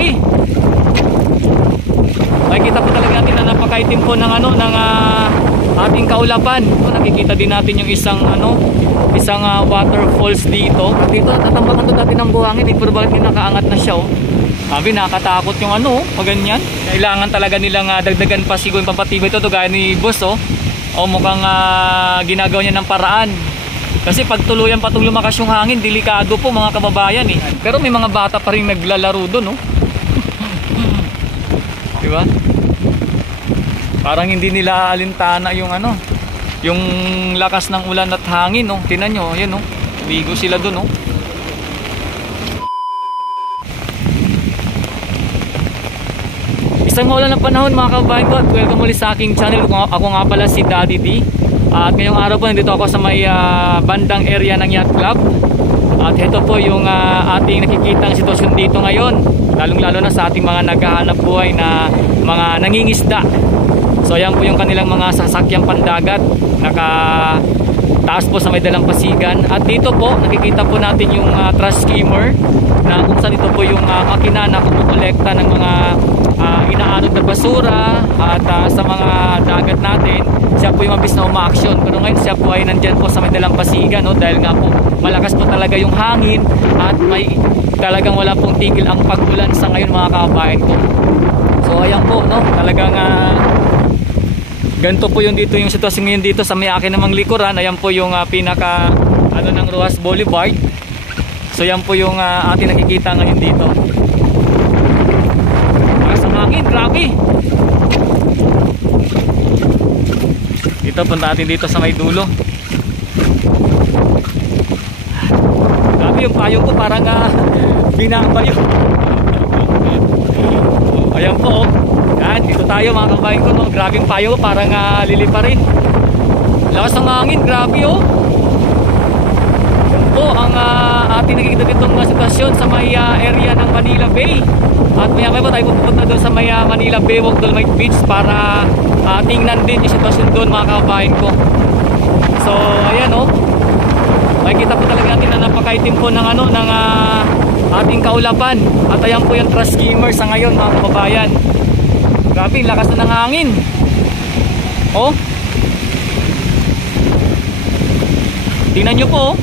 grabe. Makikita po talaga natin na napakaitim po ng ating kaulapan. Nakikita din natin yung isang waterfalls dito. Dito natatambakan to dati ng buhangin, pero bakit nakaangat na siya, oh. Sabi, nakakatakot yung maganyan. Kailangan talaga nilang dagdagan pa siguro yung pampatibay ito, gaya ni boss, oh. O mukhang ginagawa niya ng paraan. Kasi pag tuluyan pa itong lumakas yung hangin, delikado po mga kababayan, eh. Pero may mga bata pa rin naglalaro doon, oh. Diba? Parang hindi nila alintana yung yung lakas ng ulan at hangin, oh. Tingnan nyo, yan, oh. Ligo sila doon, oh. Isang maulan na panahon mga kababayan ko, at welcome ulit sa aking channel. Ako nga pala si Daddy D. At ngayong araw po nandito ako sa may bandang area ng Yacht Club. At ito po yung ating nakikitang sitwasyon dito ngayon, lalong lalo na sa ating mga naghahanap buhay na mga nangingisda. So ayan po yung kanilang mga sasakyang pandagat, nakataas po sa may dalampasigan. At dito po nakikita po natin yung trash skimmer, na kung saan ito po yung makina na kumukolekta ng mga inaanod na basura at sa mga dagat natin. Siya po yung mabis na umaaksyon, pero ngayon siya po ay nandyan po sa may dalampasigan, no? Dahil nga po malakas po talaga yung hangin at may talagang wala pong tigil ang pag-ulan sa ngayon mga kababayan ko. So ayan po, no? Talagang ganito po yung dito yung sitwasyon ngayon dito sa may akin namang likuran. Ayan po yung pinaka ng Rojas Boulevard. So yan po yung ating nakikita ngayon dito. Sa hangin, grabe. Dito punta natin dito sa may dulo. Grabe yung payong ko, parang binabayo. Ayan po, oh. Yan, dito tayo mga kababayan ko, no? Grabe yung payong ko, parang lilipa rin. Lakas ng hangin, grabe, oh. Yan po ang ating nakikita ditong sitwasyon sa may area ng Manila Bay. At maya pa tayo pupunta doon sa may Manila Bay Walk Dolomite Beach para tingnan din yung sitwasyon doon mga kababayan ko. So ayan, oh. Makikita po talaga natin na napakaitim po ng ating kaulapan. At ayan po yung trash skimmer sa ngayon mga kababayan. Grabe, lakas na ng hangin. Oh. Tingnan nyo po, oh.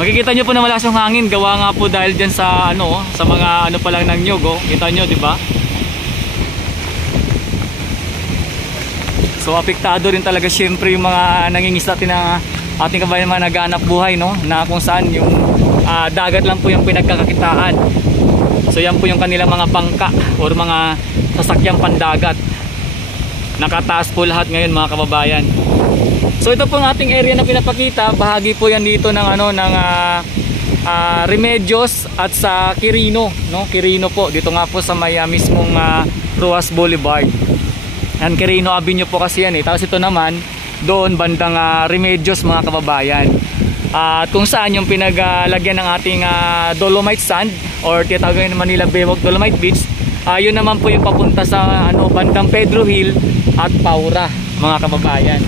Makikita nyo po na malakas yung hangin, gawa nga po dahil dyan sa sa mga pa lang ng nyug, oh. Kita nyo, di ba? So apektado rin talaga syempre yung mga nangingisda na ating kabayan, mga naghahanap buhay, no? Na kung saan yung dagat lang po yung pinagkakakitaan. So yan po yung kanilang mga bangka or mga sasakyang pandagat. Nakataas po lahat ngayon mga kababayan. So ito po ang ating area na pinapakita. Bahagi po yan dito ng Remedios at sa Quirino, no? Quirino po. Dito nga po sa may mismong Rojas Boulevard. Yan, Quirino Avenue po kasi yan, eh. Tapos ito naman doon bandang Remedios mga kababayan. At kung saan yung pinaglagyan ng ating Dolomite Sand or tinatawag ng Manila Bay Walk Dolomite Beach, yun naman po yung papunta sa bandang Pedro Hill at Paura mga kababayan.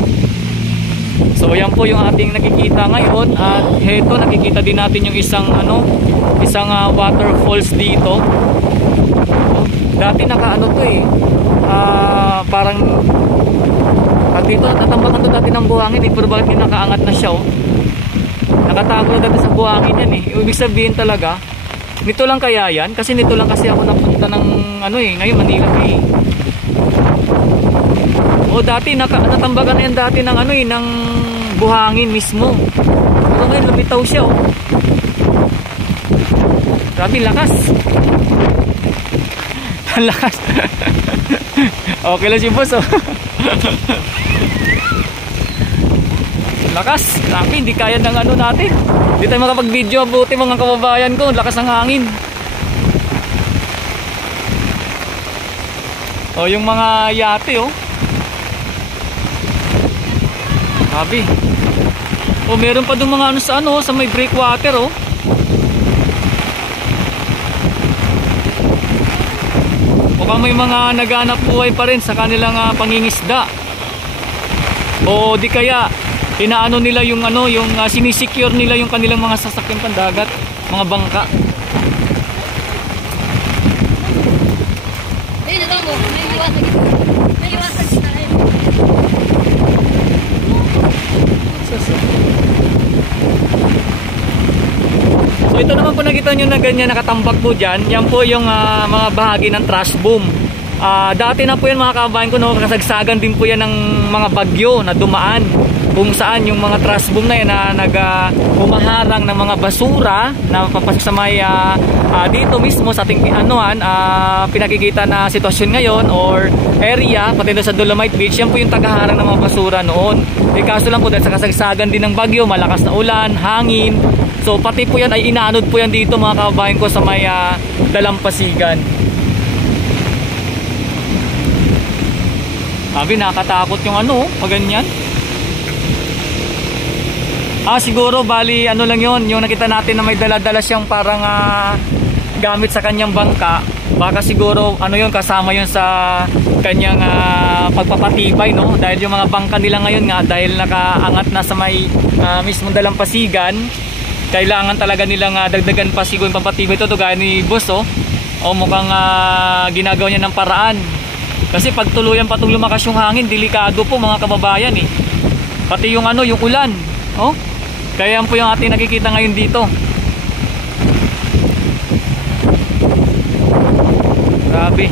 So yan po yung ating nakikita ngayon. At heto, nakikita din natin yung isang waterfalls dito. Dati to eh. Parang dito natambakan to dati ng buhangin, pero bakit nakaangat na siya, oh. Nakatago na dati sa buhangin yan, eh. Ibig sabihin talaga nito lang kaya yan, kasi nito lang kasi ako napunta ng ngayon Manila Bay. O dati natambakan na yan dati ng ng buhangin mismo. Pero ngayon lumitaw siya, oh. Grabe lakas. Lakas. Okay lang si boss, oh. Lakas. Grabe, hindi kaya ng natin. Hindi tayo makapag-video. Buti mga kababayan ko, lakas ng hangin. Oh, yung mga yate, oh. Grabe. Oh, meron pa doon mga sa may breakwater, oh. Mukhang may mga naghanap buhay pa rin sa kanilang pangingisda. O di kaya inaano nila yung yung sinisecure nila yung kanilang mga sasakyang pandagat, mga bangka. So ito naman po nakita nyo na ganyan nakatambak po dyan. Yan po yung mga bahagi ng trash boom. Dati na po yan mga kabayan ko, no, kasagsagan din po yan ng mga bagyo na dumaan. Kung saan yung mga trash boom na yan na humaharang ng mga basura na papasok sa may dito mismo sa ating pinakikita na sitwasyon ngayon or area, pati doon sa Dolomite Beach. Yan po yung tagaharang ng mga basura noon. Kaso lang po dahil sa kasagsagan din ng bagyo, malakas na ulan, hangin, so pati po yan ay inaanod po yan dito mga kabayan ko sa may dalampasigan. Sabi nakakatakot yung ganyan. Siguro bali lang yon, yung nakita natin na may dala-dala siyang parang gamit sa kanyang bangka. Baka siguro yun, kasama yun sa kanyang pagpapatibay, no? Dahil yung mga bangka nila ngayon nga, dahil nakaangat na sa may mismong dalampasigan, kailangan talaga nilang dagdagan pa siguro yung pampatibay. Ito gaya ni boss, mukhang ginagawa niya ng paraan. Kasi pag tuluyan patong lumakas yung hangin, delikado po mga kababayan eh. Pati yung yung ulan, kaya yan po yung ating nakikita ngayon dito. Grabe.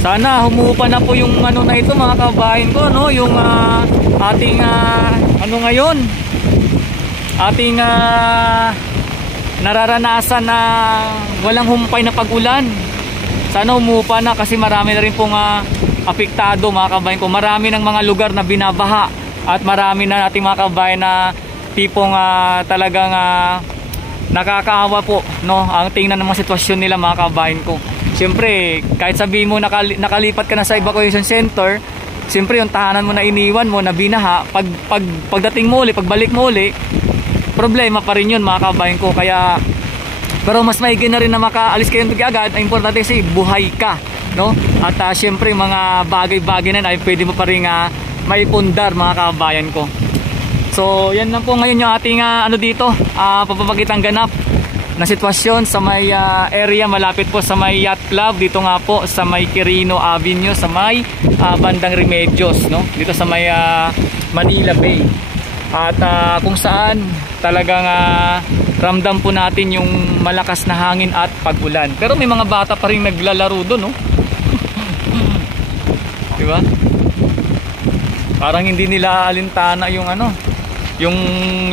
Sana humupa na po yung na ito mga kababayan ko, no? Yung ating ngayon, ating nararanasan na walang humpay na pag-ulan. Sana humupa na kasi marami na rin pong apektado mga kababayan ko. Marami ng mga lugar na binabaha at marami na nating mga kababayan na tipong talagang nakakaawa po, no? Ang tingnan ng mga sitwasyon nila mga kababayan ko. Siyempre, kahit sabihin mo nakalipat ka na sa evacuation center, siyempre yung tahanan mo na iniwan mo na binaha, pagdating mo uli, pagbalik mo uli, problema pa rin yun mga kababayan ko. Kaya pero mas maigi na rin na makaalis kayo agad. Ang importante kasi buhay ka, no? At siyempre mga bagay-bagay na ay pwede mo pa rin maipundar mga kababayan ko. So yan na po ngayon yung ating dito, papapakitang ganap na sitwasyon sa may area malapit po sa may yacht club. Dito nga po sa may Quirino Avenue, sa may bandang Remedios, no? Dito sa may Manila Bay. At kung saan talagang ramdam po natin yung malakas na hangin at pag-ulan. Pero may mga bata pa rin naglalaro doon, no? Diba? Parang hindi nila alintana yung yung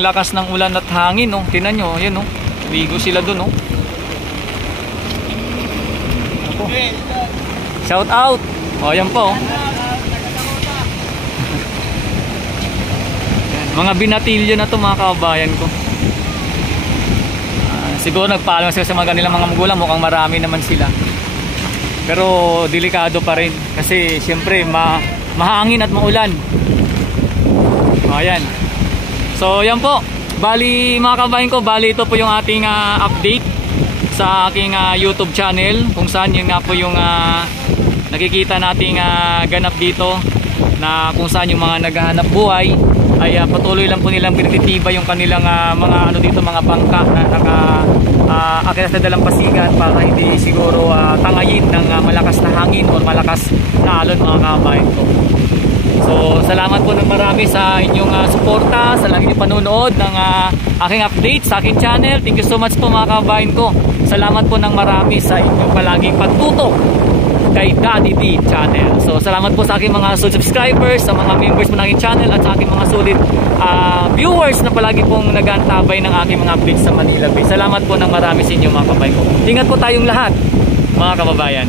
lakas ng ulan at hangin, no? Tingnan nyo, yun, no? Ligo sila doon, no? Ako. Shout out! Yan po. Mga binatilyo na to mga kababayan ko. Siguro nagpaalam sila sa mga kanilang mga magulang, mukhang marami naman sila. Pero delikado pa rin kasi siyempre mahangin at maulan. Ayan. So yan po. Bali mga kababayan ko, bali ito po yung ating update sa aking YouTube channel, kung saan yun nga po yung nakikita nating ganap dito, na kung saan yung mga naghahanap buhay ay patuloy lang po nilang pinagtitiba yung kanilang mga dito, mga bangka na naka-akit sa dalampasigan para hindi siguro tangayin ng malakas na hangin o malakas na alon mga kababayan ko. So salamat po ng marami sa inyong suporta, sa lagi niyong panonood ng aking update sa aking channel. Thank you so much po mga kababayan ko. Salamat po ng marami sa inyong palaging pagtutok kay Daddy D Channel. So salamat po sa aking mga subscribers, sa mga members po ng aking channel, at sa aking mga solid viewers na palagi pong nag-aantabay ng aking mga updates sa Manila Bay. Salamat po ng marami sa inyo mga kababayan ko. Ingat po tayong lahat mga kababayan.